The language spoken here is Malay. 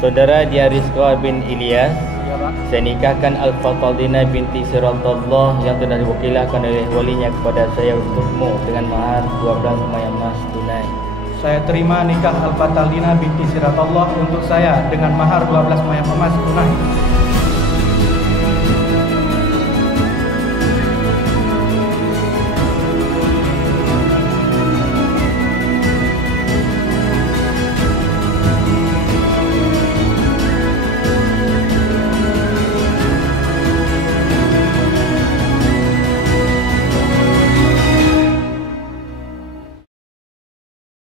Saudara Diarizqa bin Ilyas, saya nikahkan Al-Fataldina binti Siratullah yang telah diwakilkan oleh walinya kepada saya untukmu dengan mahar 12 semaya emas tunai. Saya terima nikah Al-Fataldina binti Siratullah untuk saya dengan mahar 12 semaya emas tunai.